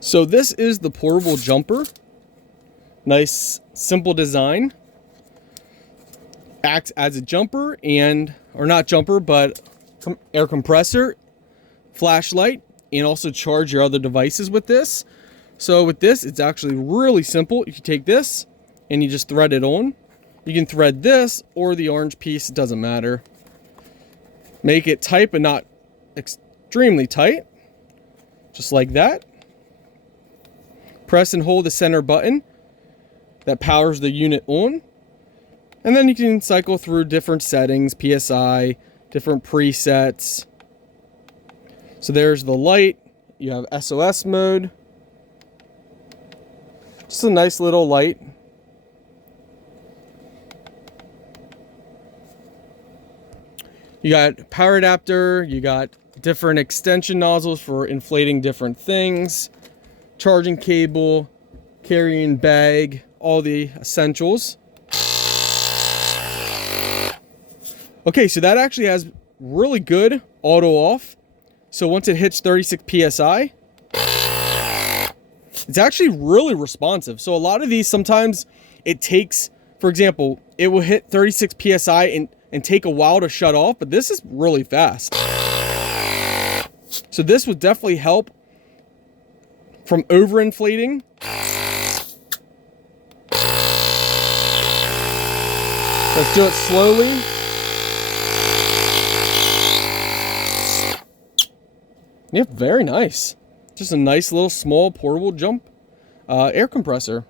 So this is the portable jumper. Nice, simple design. Acts as a jumper and, or not jumper, but air compressor, flashlight, and also charge your other devices with this. So with this, it's actually really simple. You take this and you just thread it on. You can thread this or the orange piece, it doesn't matter. Make it tight but not extremely tight. Just like that. Press and hold the center button that powers the unit on. And then you can cycle through different settings, PSI, different presets. So there's the light. You have SOS mode. Just a nice little light. You got power adapter, you got different extension nozzles for inflating different things, charging cable, carrying bag, all the essentials. Okay, so that actually has really good auto off. So once it hits 36 PSI, it's actually really responsive. So a lot of these, sometimes it takes, for example, it will hit 36 PSI and take a while to shut off, but this is really fast. So this would definitely help from overinflating. Let's do it slowly. Yeah, very nice. Just a nice little small portable air compressor.